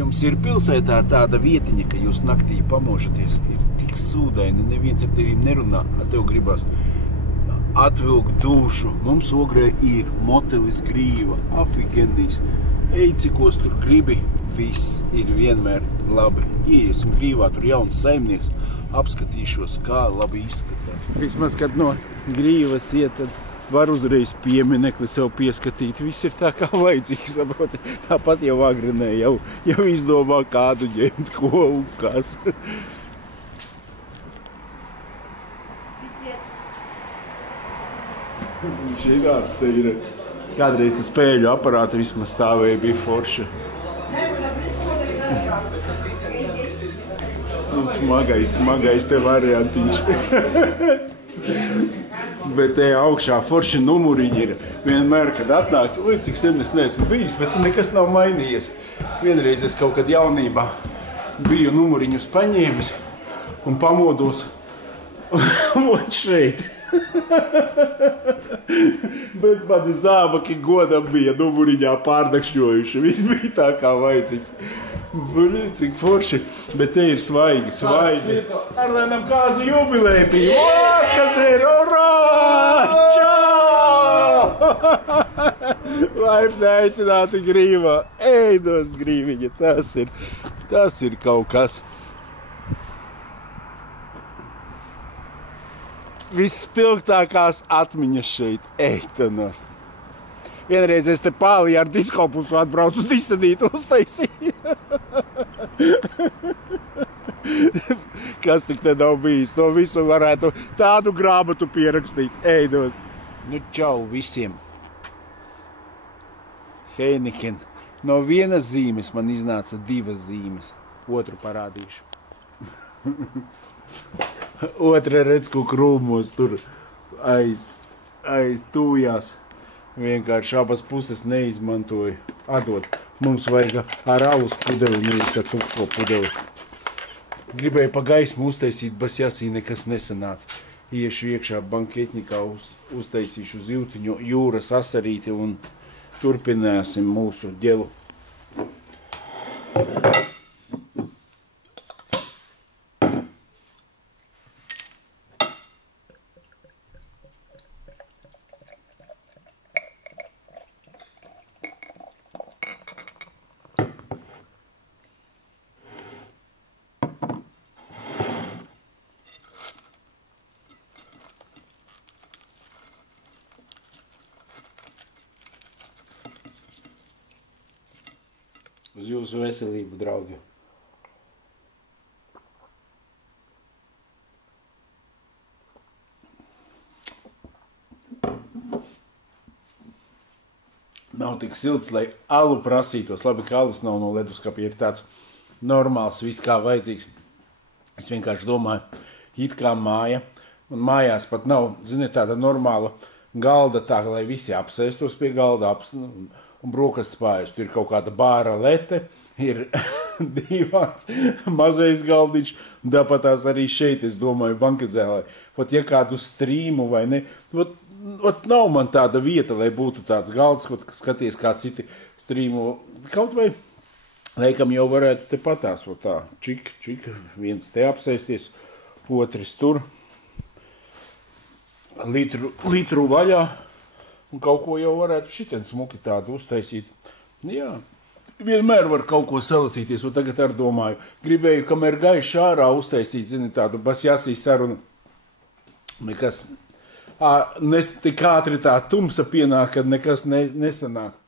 jums ir pilsētā tāda vietiņa, ka jūs naktī pamožaties, ir tik sūdaini, neviens ar tevīm nerunā, tev gribas atvilkt dušu. Mums Ogrē ir motelis Grīva, afigenijs, ej cikos tur gribi, viss ir vienmēr labi. Ieiesim Grīvā, tur jauns saimnieks, apskatīšos, kā labi izskatās. Vismaz, kad no Grīvas iet, tad var uzreiz pieminekli sev pieskatīt. Viss ir tā kā vajadzīgs, saproti. Tāpat jau Agrenē jau izdomā kādu ņemt, ko un kas. Šitās te ir. Kādreiz tas spēļu aparāti vismaz stāvēja, bija forša. Nu, smagais te variantiņš. Bet te augšā forši numuriņi ir. Vienmēr, kad atnāk, cik sen es neesmu bijis, bet nekas nav mainījies. Vienreiz es kaut kad jaunībā biju numuriņus paņēmis un pamodos un šeit. Bet mani zābaki godam bija numuriņā pārdakšņojuši. Viss bija tā kā vajadzīgs. Buļi, cik forši, bet te ir svaigi. Arlēnam kāzu jubilēja bija. Vot, kas ir, urā! Čau! Laipni aicināti Grīvā. Eidos Grīviņa, tas ir kaut kas. Visspilgtākās atmiņas šeit. Eita nost. Vienreiz es te Pālī ar diskopusu atbraucu un izsadītu uztaisīju. Kas tik te nav bijis? To visu varētu tādu grāmatu pierakstīt. Eidos. Nu, čau visiem. Heineken. No vienas zīmes man iznāca 2 zīmes. Otru parādīšu. Otra redz, ko krūmos tur aiz tūjās. Vienkārši abas puses neizmantoju. Atdod. Mums vajag ar alus pudeli, nevis ar tukšo pudeli. Gribēju pa gaismu uztaisīt, bet jāsī nekas nesanāca. Iešu iekšā banketņikā, uztaisīšu zivtiņu jūras asarīti un turpināsim mūsu ģelu. Uz jūsu veselību, draugi. Nav tik silts, lai alu prasītos. Labi, ka alus nav no leduskapja, ir tāds normāls, viss kā vajadzīgs. Es vienkārši domāju, it kā māja. Un mājās pat nav, ziniet, tāda normāla galda tā, lai visi apsēstos pie galda un brokastu spājas. Tur ir kaut kāda bāra lete, ir divāns mazais galdiņš, un tāpatās arī šeit, es domāju, bankazēlē. Ot, ja kādu strīmu vai ne, ot nav man tāda vieta, lai būtu tāds galds, skaties, kā citi strīmu. Kaut vai, laikam jau varētu te patās, ot tā, čik, viens te apsēsties, otrs tur, litru vaļā. Un kaut ko jau varētu šitien smuki tādu uztaisīt. Jā, vienmēr var kaut ko salasīties, un tagad ar domāju. Gribēju, kamēr gaiši ārā uztaisīt, zini, tādu basjasī sarunu. Nekas, tik ātri tā tumsa pienāk, kad nekas nesanāk.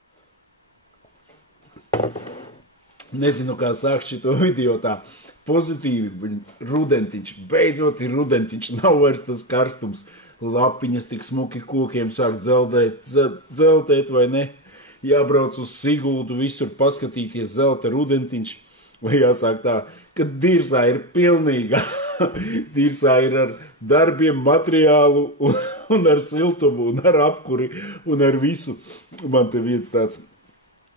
Nezinu, kā sākt šito video tā pozitīvi. Rudentiņš, beidzot ir rudentiņš, nav vairs tas karstums. Lapiņas tik smuki kokiem sāk dzeltēt vai ne. Jābrauc uz Siguldu, visur paskatīties zelta rudentiņš. Vai jāsāk tā, ka Dirsā ir pilnīga. Dirsā ir ar darbiem, materiālu un ar siltumu, un ar apkuri, un ar visu. Man te viens tāds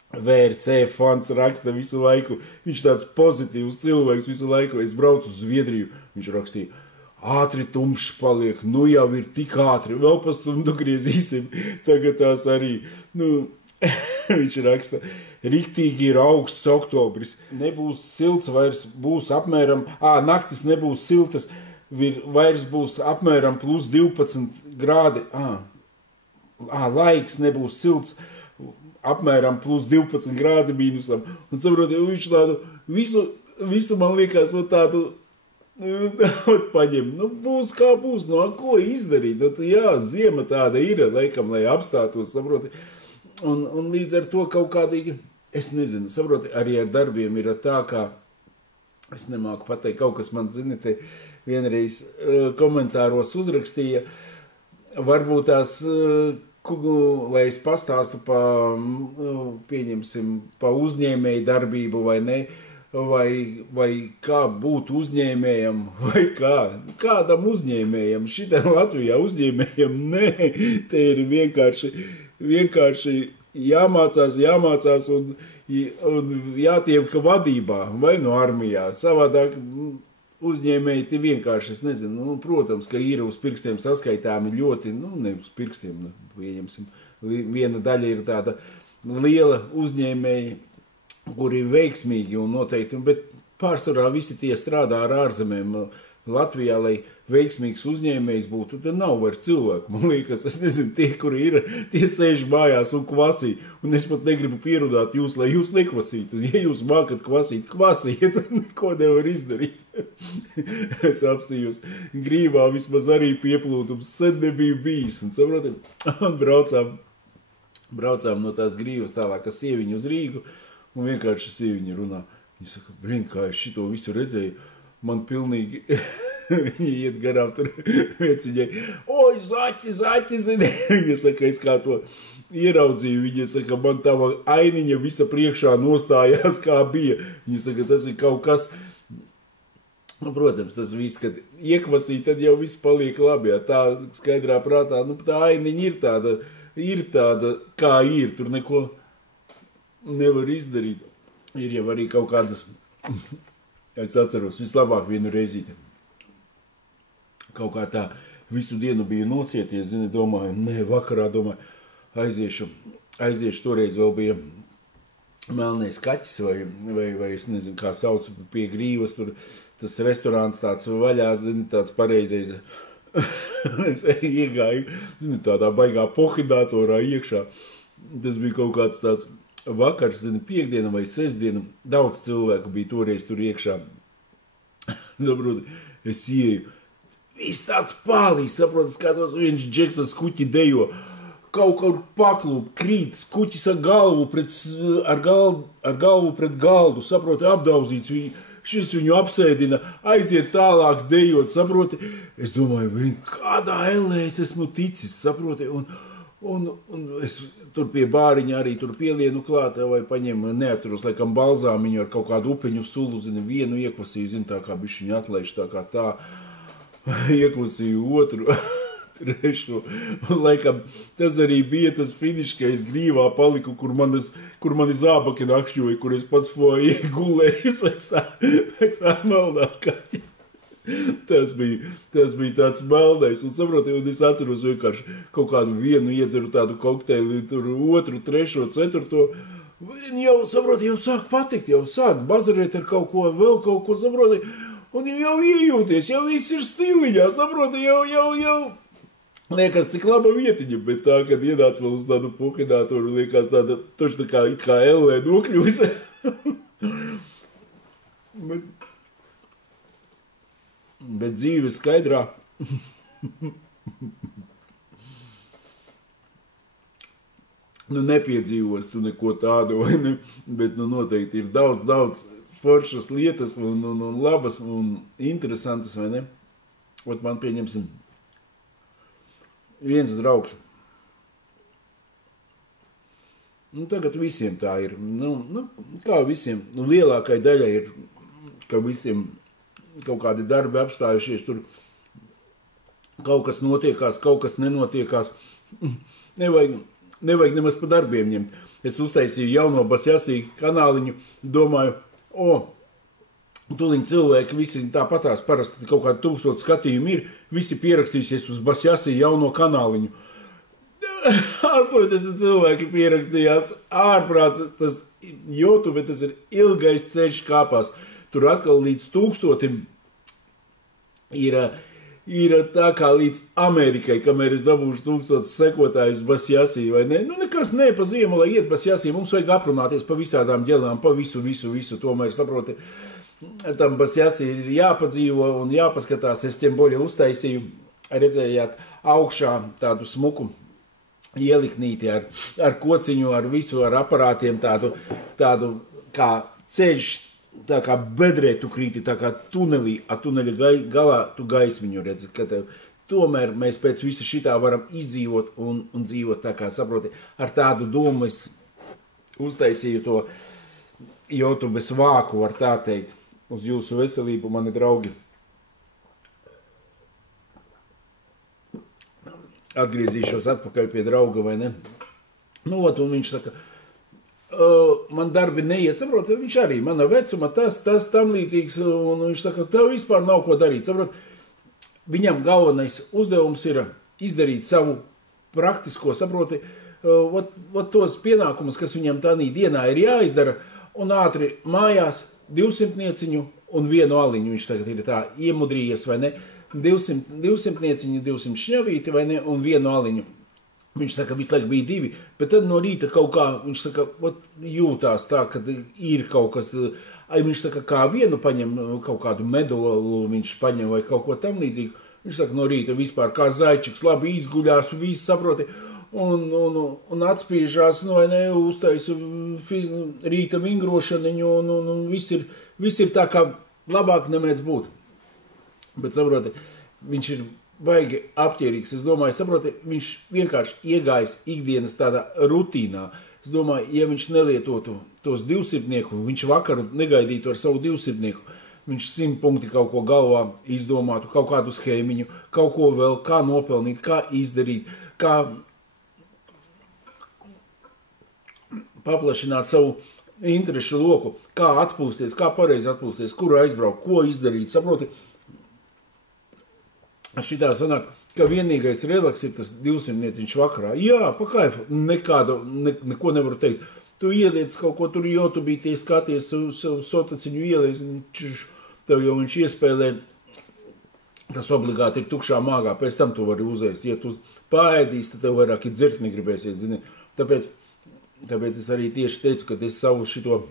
VRC fans raksta visu laiku. Viņš tāds pozitīvs cilvēks visu laiku. Es braucu uz Zviedriju, viņš rakstīja. Ātri tumšs paliek, nu jau ir tik ātri, vēl pa stundu griezīsim, tagad tās arī, nu, viņš raksta, riktīgi ir augsts oktobris, nebūs silts, vairs būs apmēram, naktis nebūs siltas, vairs būs apmēram plus 12 grādi, laiks nebūs silts, apmēram plus 12 grādi mīnusam, un saproti, viņš tādu visu man liekas, tādu, paņem, būs kā būs, ko izdarīt, jā, ziema tāda ir, laikam, lai apstātos, saproti, un līdz ar to kaut kādīgi, es nezinu, saproti, arī ar darbiem ir tā, kā, es nemāku pateikt, kaut kas man, zini, te vienreiz komentāros uzrakstīja, varbūt tās, lai es pastāstu pieņemsim, pa uzņēmēju darbību vai ne, vai kā būt uzņēmējam, vai kādam uzņēmējam, šitam Latvijā uzņēmējam, nē, te ir vienkārši jāmācās un jātiek vadībā, vai no armijā, savādāk uzņēmēji te vienkārši, es nezinu, protams, ka ir uz pirkstiem saskaitāmi ļoti, ne uz pirkstiem, pieņemsim, viena daļa ir tāda liela uzņēmēji, kuri ir veiksmīgi un noteikti, bet pārsvarā visi tie strādā ar ārzemēm Latvijā, lai veiksmīgs uzņēmējs būtu, tad nav vairs cilvēku. Man liekas, es nezinu, tie, kuri ir, tie sēž mājās un kvasī, un es pat negribu pierunāt jūs, lai jūs nekvasītu. Ja jūs mākat kvasīt, kvasiet, neko nevar izdarīt. Es apstījos Grīvā, vismaz arī pieplūdums, sen nebiju bijis, un saprotam, un braucām no tās Grīvas tālāk, ar sieviņu uz Rīgu, un vienkārši sieviņa runā. Viņa saka, kā es šito visu redzēju, man pilnīgi, viņa iet garām tur, viens viņai, oi, zaķi, zini. Viņa saka, es kā to ieraudzīju, viņa saka, man tava ainiņa visa priekšā nostājās, kā bija. Viņa saka, tas ir kaut kas, protams, tas viss, kad iekvasī, tad jau viss paliek labi, jā, tā skaidrā prātā, tā ainiņa ir tāda, kā ir, tur neko nevar izdarīt. Ir jau arī kaut kādas, es atceros, vislabāk vienu reizīti. Kaut kā tā visu dienu biju nosieties, zini, domāju, vakarā domāju, aiziešu, toreiz vēl bija melnais kaķis vai es nezinu, kā sauc pie Grīvas, tur tas restorāns tāds vaļā, zini, tāds pareizais. Es iegāju, zini, tādā baigā pohidātorā iekšā. Tas bija kaut kāds tāds vakars, zini, piekdiena vai sestdiena, daudz cilvēku bija toreiz tur iekšā. Saproti, es ieju, viss tāds pālīs, saproti, skatos, viens džeksas kuķi dejo, kaut kur paklūp, krīt, kuķis ar galvu pret galdu, saproti, apdauzīts, šis viņu apsēdina, aiziet tālāk dejot, saproti. Es domāju, kādā ellē es esmu ticis, saproti, un es tur pie bāriņa arī tur pielienu klāt, vai paņem, neatceros, laikam balzāmiņu ar kaut kādu upeņu sulu, zini, vienu iekvasīju, zini, tā kā bišķiņu atlaiž, tā kā tā, iekvasīju otru, trešo, un laikam tas arī bija tas finišs, ka es Grīvā paliku, kur mani zābaki nakšņoja, kur es pats foje gulējis pēc tā melnā kaķa. Tas bija tāds melnais, un saproti, un es atceros vienkārši kaut kādu vienu iedzeru tādu kokteili, tur otru, trešo, ceturto, jau, saproti, jau sāk patikt, jau sāk bazarēt ar kaut ko, vēl kaut ko, saproti, un jau iejūties, jau viss ir stiliņā, saproti, jau, liekas, cik laba vietiņa, bet tā, kad ienāc vēl uz tādu pohidātoru, liekas tāda, toši tā kā, it kā ellē nokļūs. Bet dzīve skaidrā. Nepiedzīvos tu neko tādu, vai ne? Bet noteikti ir daudz foršas lietas un labas un interesantas, vai ne? Ot man pieņemsim viens draugs. Tagad visiem tā ir. Kā visiem? Lielākai daļai ir, ka visiem kaut kādi darbi apstājušies, tur kaut kas notiekās, kaut kas nenotiekās. Nevajag nemaz pa darbiem ņemt. Es uztaisīju jauno Basjasī kanāliņu, domāju, tuliņ cilvēki visi tāpatās parasti kaut kādi 1000 skatījumi ir, visi pierakstīsies uz Basjasī jauno kanāliņu. 80 cilvēki pierakstījās ārprāts, tas YouTube, tas ir ilgais ceļš kāpās. Tur atkal līdz 1000 ir tā kā līdz Amerikai, kamēr es dabūšu 1000 sekotājus Basjasī, vai ne? Nu, nekas ne, pa ziemu, lai iet Basjasī, mums vajag aprunāties pa visādām ģelām, pa visu, tomēr saproti, tam Basjasī ir jāpadzīvo un jāpaskatās, es ķemboļa uztaisīju, redzējāt, augšā tādu smuku ieliknīti ar kociņu, ar visu, ar aparātiem, tādu kā ceļš, tā kā bedrē tu krīti, tā kā tunelī, a tuneļa galā tu gaismiņu redzi, ka tomēr mēs pēc visa šitā varam izdzīvot un dzīvot tā kā, saproti, ar tādu domu es uztaisīju to YouTubes vāku, var tā teikt, uz jūsu veselību, mani draugi. Atgriezīšos atpakaļ pie drauga, vai ne? Nu, un viņš saka, man darbi neiet, saprot, viņš arī mana vecuma, tas tam līdzīgs, un viņš saka, tev vispār nav ko darīt, saprot, viņam galvenais uzdevums ir izdarīt savu praktisko, saproti, tos pienākumus, kas viņam tādā dienā ir jāizdara, un ātri mājās 200 un 1 aliņu, viņš tagad ir tā iemudrījies, vai ne, 200 šņavīti, vai ne, un 1 aliņu. Viņš saka, visu laiku bija 2, bet tad no rīta kaut kā, viņš saka, jūtās tā, kad ir kaut kas, viņš saka, kā vienu paņem, kaut kādu medolu viņš paņem vai kaut ko tam līdzīgu. Viņš saka, no rīta vispār kā zaičiks, labi izguļās, viss saproti, un atspīžās, nu vai ne, uztaisa rīta vingrošaniņu, un viss ir tā, kā labāk nemēdz būt. Bet, saproti, viņš ir baigi apķērīgs. Es domāju, saproti, viņš vienkārši iegājis ikdienas tādā rutīnā. Es domāju, ja viņš nelietotu tos 200, viņš vakaru negaidītu ar savu 200, viņš 100 punkti kaut ko galvā izdomātu, kaut kādu schēmiņu, kaut ko vēl, kā nopelnīt, kā izdarīt, kā paplašināt savu interešu loku, kā atpūsties, kā pareizi atpūsties, kur aizbraukt, ko izdarīt, saproti. Šitā sanāk, ka vienīgais relaks ir tas 200 vakarā. Jā, pa kaifu, neko nevaru teikt. Tu ieliec kaut ko tur YouTubītie, skaties, savu sotaciņu ieliec, tev jau viņš iespēlē, tas obligāti ir tukšā māgā, pēc tam tu vari uzēst. Ja tu paēdīs, tad tev vairāk ir dzert negribēsies, zini. Tāpēc es arī tieši teicu, ka es savu šito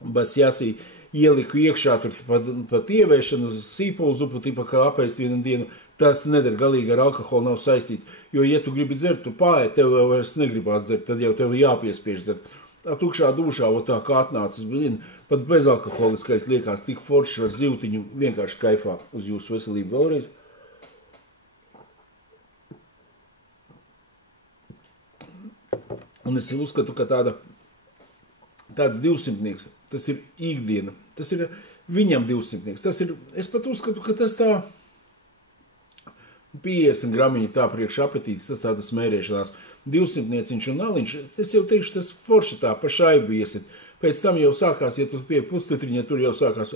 Basjasī ieliku iekšā tur pat ievēšanu, sīpolu zupu, tipa kā apēst vienu dienu, tas nedara galīgi ar alkoholu nav saistīts. Jo, ja tu gribi dzert, tu pārēt, tev jau vairs negribās dzert, tad jau tev jāpiespiež dzert. Tā tukšā dušā, tā kā atnācis, pat bezalkoholiskais liekas tik foršs ar zivtiņu, vienkārši kaifā uz jūsu veselību vēlreiz. Un es uzskatu, ka tāds 200, tas ir ikdiena, tas ir viņam 200, tas ir, es pat uzskatu, ka tas tā 50 gramiņi tā priekš apetītes, tas tāda smērēšanās, 200 un aliņš, es jau teikšu, tas forši tā pa šaibu iesit, pēc tam jau sākās, ja tu pie pustetriņa, tur jau sākās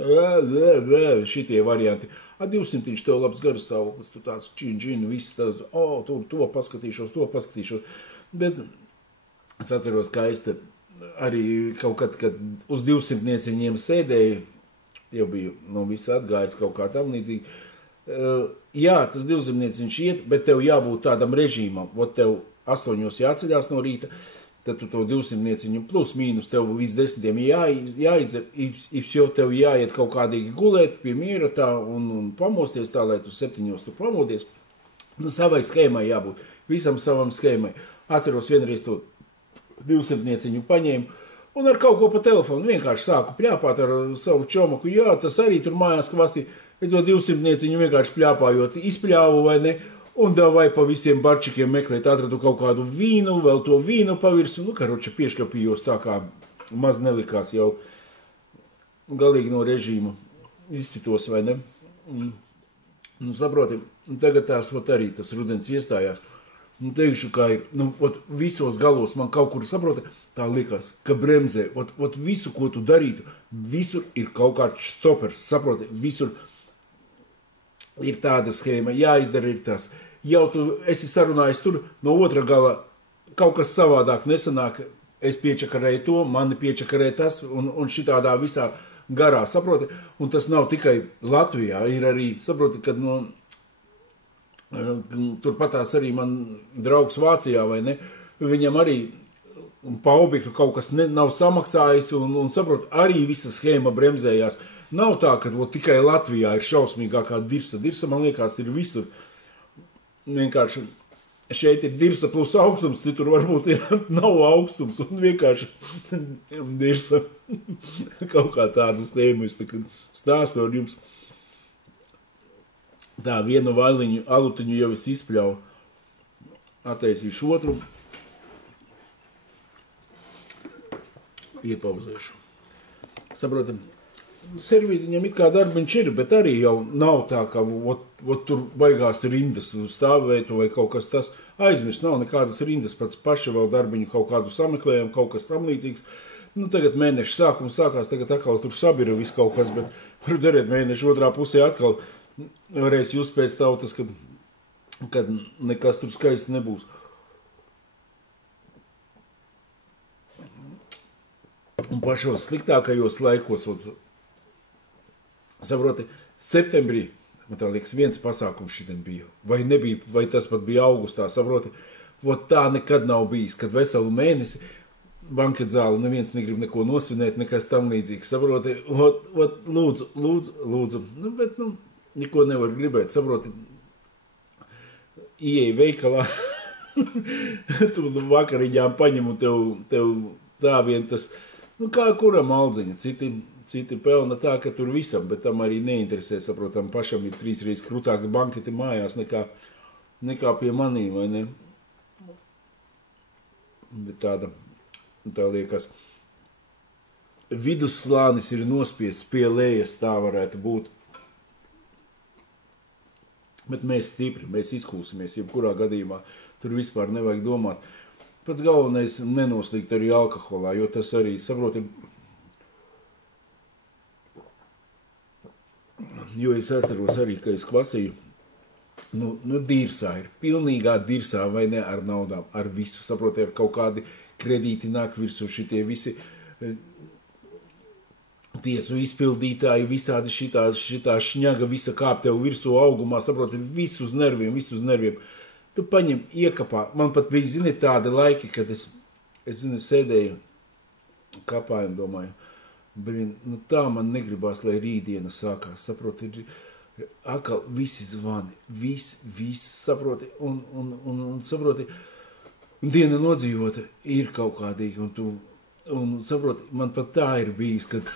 šitie varianti, 200 tev labs garastāvoklis, tu tāds čin, viss tāds, tur to paskatīšos, bet es atceros, ka es te arī kaut kad uz 200 sēdēju, jau biju no visa atgājis kaut kā tam līdzīgi. Jā, tas 200 iet, bet tev jābūt tādam režīmam. Vot tev 8 jāceļās no rīta, tad tu to 200 plus mīnus tev līdz 10 jāizdzer, jo tev jāiet kaut kādīgi gulēt pie miera tā un pamosties tā, lai tu 7 tu pamodies. Nu, savai schēmai jābūt, visam savam schēmai. Atceros vienreiz to 200 paņēmu, un ar kaut ko pa telefonu vienkārši sāku pļāpāt ar savu čomaku. Jā, tas arī tur mājās kvasī, es to 200 vienkārši pļāpājot, izpļāvu vai ne, un davai pa visiem barčikiem meklēt, atradu kaut kādu vīnu, vēl to vīnu pavirsu, karoči pieškapījos tā kā maz nelikās jau galīgi no režīma izcitos, vai ne? Nu, saproti, tagad tās arī tas rudens iestājās. Nu, teikšu, kā ir, visos galos man kaut kur, saproti, tā likās, ka bremzē, visu, ko tu darītu, visur ir kaut kāds štopers, saproti, visur ir tāda schēma, jāizdara ir tas, jau tu esi sarunājis tur no otra gala kaut kas savādāk nesanāk, es piečakarēju to, mani piečakarēja tas, un šitādā visā garā, saproti, un tas nav tikai Latvijā, ir arī, saproti, kad turpatās arī man draugs Vācijā, vai ne, viņam arī pa objektu kaut kas nav samaksājis, un saproti, arī visa schēma bremzējās. Nav tā, ka tikai Latvijā ir šausmīgākā dirsa. Dirsa, man liekas, ir visur. Vienkārši šeit ir dirsa plus augstums, citur varbūt nav augstums, un vienkārši dirsa kaut kā tādu schēmu. Es stāstu ar jums. Tā, vienu vailiņu, alutiņu jau es izpļauju. Attaisīšu otru. Iepauzēšu. Saprotam, servīziņam it kā darbiņš ir, bet arī jau nav tā, ka tur baigās rindas stāvētu vai kaut kas tas. Aizmirst, nav nekādas rindas, pats paši vēl darbiņu kaut kādu sameklējam, kaut kas tam līdzīgs. Nu, tagad mēneša sākums sākās, tagad atkal tur sabira viss kaut kas, bet varu darīt mēneša otrā pusē atkal varēs jūs pēc tautas, kad nekas tur skaists nebūs. Un pašos sliktākajos laikos, saproti, septembrī, man tā liekas, viens pasākums šitien bija, vai nebija, vai tas pat bija augustā, saproti, tā nekad nav bijis, kad veselu mēnesi banketζāli neviens negrib neko nosvinēt, nekas tam līdzīgs, saproti, lūdzu, nu, bet, neko nevar gribēt, saproti, ieej veikalā, tu vakariņām paņem un tev tā vien tas, nu, kā kuram aldziņa, citi pelna tā, ka tur visam, bet tam arī neinteresē, saprotam, pašam ir 3 reizes krūtāki banketi mājās nekā pie manī, vai ne? Bet tā liekas, vidusslānis ir nospiests pie lejas, tā varētu būt. Bet mēs stipri, mēs izkūsimies, jebkurā gadījumā, tur vispār nevajag domāt. Pats galvenais nenoslīgt arī alkoholā, jo tas arī, saproti, jo es atceros arī, ka es kvasīju, dirsā ir, pilnīgā dirsā vai ne ar naudām, ar visu, saproti, ar kaut kādi kredīti nāk virsū šitie visi tiesu izpildītāji, visādi šitā šņaga, visa kāp tev virsū augumā, saproti, visus nerviem. Tu paņem iekapā. Man pat bija, zini, tādi laiki, kad es sēdēju kapā un domāju, tā man negribās, lai rītdiena sākās, saproti, ir atkal visi zvani, viss, saproti, un saproti, un diena nodzīvota ir kaut kādīgi, un saproti, man pat tā ir bijis, kad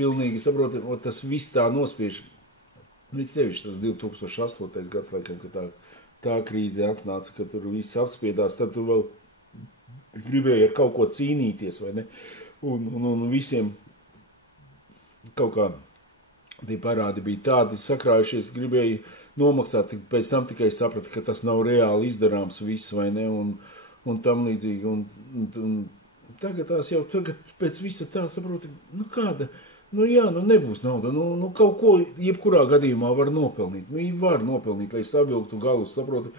pilnīgi, saproti, tas viss tā nospiež, līdz sevišķi tas 2008. Gads, laikam, ka tā krīze atnāca, ka tur viss apspiedās, tad tu vēl gribēji ar kaut ko cīnīties, vai ne? Un visiem kaut kā tie parādi bija tādi sakrājušies, gribēji nomaksāt, pēc tam tikai saprati, ka tas nav reāli izdarāms viss, vai ne? Un tam līdzīgi. Un tagad pēc visa tā saproti, kāda... nebūs nauda, kaut ko jebkurā gadījumā var nopelnīt, var nopelnīt, lai savilktu galus, saproti.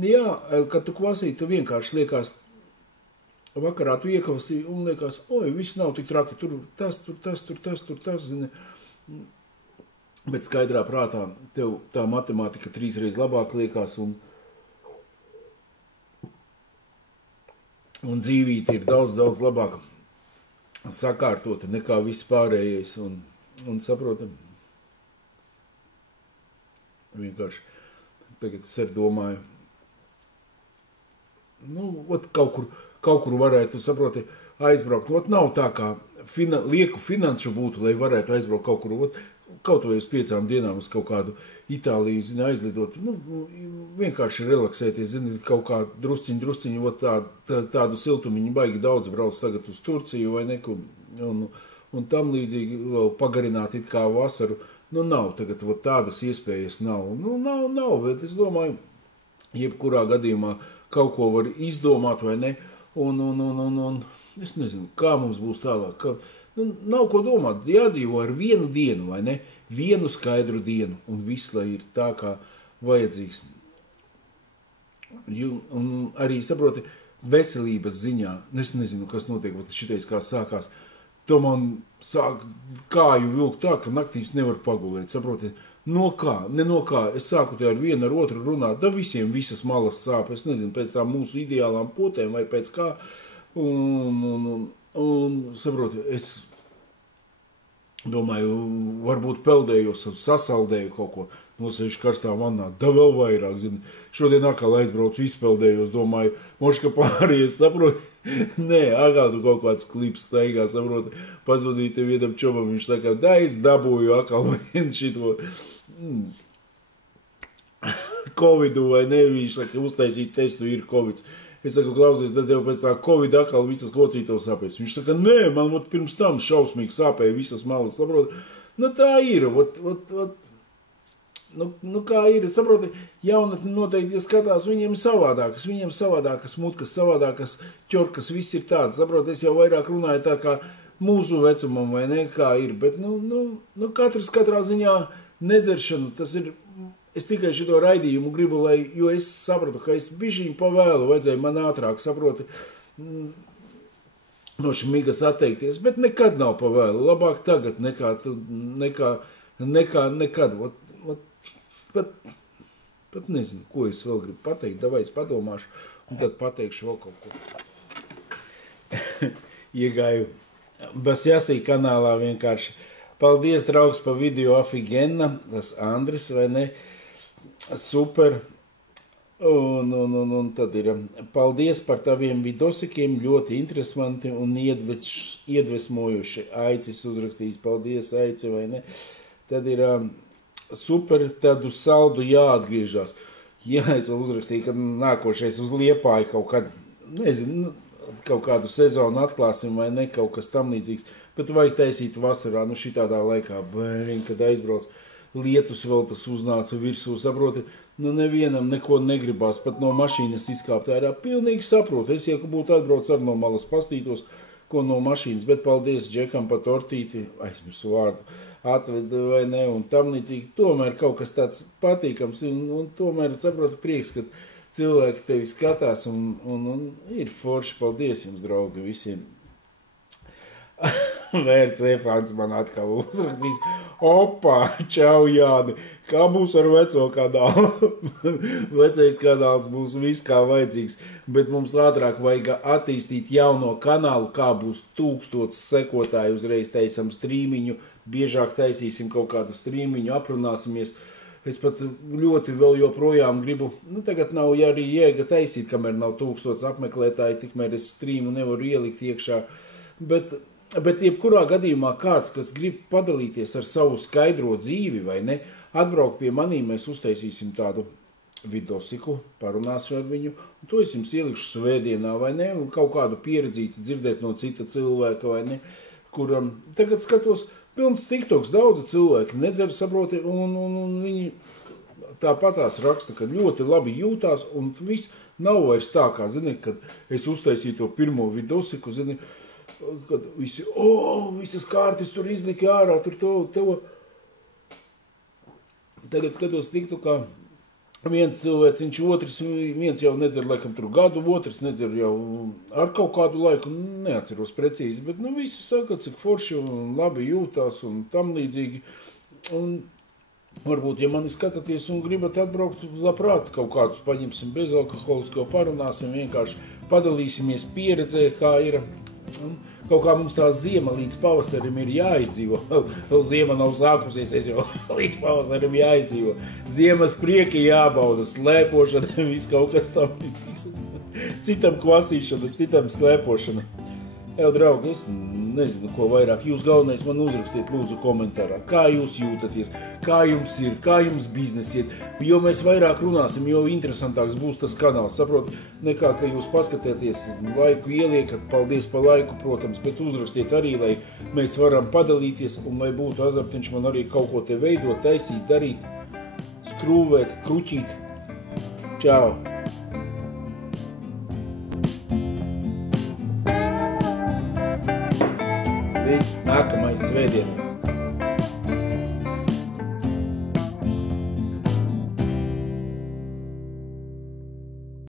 Jā, kad tu kvasīji, tu vienkārši liekas, vakarā tu iekavasīji un liekas, viss nav tik traki, tur tas, zini. Bet skaidrā prātā tev tā matemātika 3 reizes labāk liekas un dzīvīte ir daudz labāka sakārtota nekā viss pārējais un saprotam. Vienkārši tagad es arī domāju, kaut kur varētu, saproti, aizbraukt. Nav tā kā lieku finanšu būtu, lai varētu aizbraukt kaut kur, kaut vai uz 5 dienām uz kaut kādu Itāliju, zini, aizlidot, vienkārši relaksēties, zini, kaut kā drusciņu, tādu siltumiņu baigi daudz brauc tagad uz Turciju vai neku, un tam līdzīgi vēl pagarināt it kā vasaru, nav tagad, tādas iespējas nav, nav, bet es domāju, jebkurā gadījumā kaut ko var izdomāt vai ne, un es nezinu, kā mums būs tālāk, nav ko domāt, jādzīvo ar vienu dienu, vai ne? Vienu skaidru dienu, un viss, lai ir tā, kā vajadzīgs. Un arī, saproti, veselības ziņā, es nezinu, kas notiek, bet šitais kā sākās, to man sāk kāju vilkt tā, ka naktīs nevar pagulēt, saproti, no kā, ne no kā, es sāku te ar vienu, ar otru runāt, da visiem visas malas sāp, es nezinu, pēc tām mūsu ideālām potēm vai pēc kā, un saproti, es domāju, varbūt peldējos, sasaldēju kaut ko, nosējuši karstā vannā, da vēl vairāk, zini. Šodien atkal aizbraucu, izpeldējos, domāju, moši, ka pārējais, saproti, nē, atkal tu kaut kāds klips staigā, saproti, pazvadīju tev vienam čomam, viņš saka, da es dabūju atkal vien šito Covidu vai ne, viņš saka, uztaisīt testu ir Covids. Es saku, klausies, tad tev pēc tā Covid atkal visas locītavas sāpēs. Viņš saka, nē, man pirms tam šausmīgi sāpēja visas malas, saproti. Nu tā ir, Nu, kā ir, saproti, jaunatni noteikti, ja skatās, viņiem savādākas mutkas, savādākas ķorkas, viss ir tāds, saproti, es jau vairāk runāju tā kā mūsu vecumam vai ne, kā ir, bet, katrs katrā ziņā nedzeršanu, tas ir, es tikai šito raidījumu gribu, jo es sapratu, ka es bišķiņ pavēlu, vajadzēja man ātrāk, saproti, no šmigas atteikties, bet nekad nav pavēlu, labāk tagad nekā nekad, Pat nezinu, ko es vēl gribu pateikt, davai es padomāšu, un tad pateikšu vēl kaut ko. Iegāju Basjasī kanālā vienkārši. Paldies, draugs, pa video Afigena, tas Andris, vai ne? Super. Un tad ir, paldies par taviem vidosikiem, ļoti interesanti un iedvesmojuši. Aicis uzrakstījis, paldies, Aici, vai ne? Tad ir... Super, tad uz saldu jāatgriežās. Jā, es vēl uzrakstīju, ka nākošais uz Liepāju kaut kad, nezinu, kaut kādu sezonu atklāsim vai ne, kaut kas tam līdzīgs. Bet vajag taisīt vasarā, šitādā laikā, kad aizbrauc lietus vēl tas uznāca virsū, saproti, nevienam neko negribās, pat no mašīnas izkāpt ārā. Pilnīgi saprotu, es, ja būtu atbrauc ar no malas pastītos, ko no mašīnas, bet paldies Džekam pa tortīti, aizmirsu vārdu, atveda vai ne, un tam līdzīgi, tomēr kaut kas tāds patīkams, un tomēr saprotu prieks, ka cilvēki tevi skatās, un ir forši, paldies jums, draugi, visiem. Vērts Efāns man atkal uzrakstīs, opā, čau Jāni, kā būs ar veco kanālu? Vecais kanāls būs viss kā vajadzīgs, bet mums ātrāk vajag attīstīt jauno kanālu, kā būs 1000 sekotāji, uzreiz taisam strīmiņu, biežāk taisīsim kaut kādu strīmiņu, aprunāsimies. Es pat ļoti vēl joprojām gribu, tagad nav arī jēga taisīt, kamēr nav 1000 apmeklētāji, tikmēr es strīmu nevaru ielikt iekšā, Bet jebkurā gadījumā kāds, kas grib padalīties ar savu skaidro dzīvi vai ne, atbraukt pie manī, mēs uztaisīsim tādu vidosiku, parunāšu ar viņu, un to es jums ielikšu svētdienā vai ne, un kaut kādu pieredzīti dzirdēt no cita cilvēka vai ne, kuram tagad skatos pilns tiktoks, daudzi cilvēki nedzer, saproti, un viņi tāpatās raksta, ka ļoti labi jūtās, un viss nav vairs tā, kā, zini, kad es uztaisīju to pirmo vidosiku, zini, kad visi, visas kārtas tur izlika ārā, tur to. Tagad skatos tiktu, kā viens cilvēciņš, otrs, viens jau nedzer laikam tur gadu, otrs nedzer jau ar kaut kādu laiku, neatceros precīzi, bet visi saka, cik forši un labi jūtās un tam līdzīgi. Un varbūt, ja mani skatāties un gribat atbraukt, labprāt kaut kādus paņemsim bezalkoholisko, parunāsim, vienkārši padalīsimies pieredzē, kā ir. Kaut kā mums tā ziema līdz pavasarim ir jāizdzīvo. Vēl ziema nav sākusies, es jau līdz pavasarim jāizdzīvo. Ziemas prieki jābauda, slēpošana, viss kaut kas tam līdzīgs. Citam kvasīšana, citam slēpošana. Draugi, es nezinu, ko vairāk. Jūs galvenais man uzrakstiet lūdzu komentārā, kā jūs jūtaties, kā jums ir, kā jums biznesiet. Jo mēs vairāk runāsim, jo interesantāks būs tas kanāls. Saprot, nekā, ka jūs paskatieties, laiku ieliekat, paldies par laiku, protams, bet uzrakstiet arī, lai mēs varam padalīties un lai būtu azartiņš man arī kaut ko te veidot, taisīt, darīt, skrūvēt, kruķīt. Čau! Līdz nākamais svētdienai.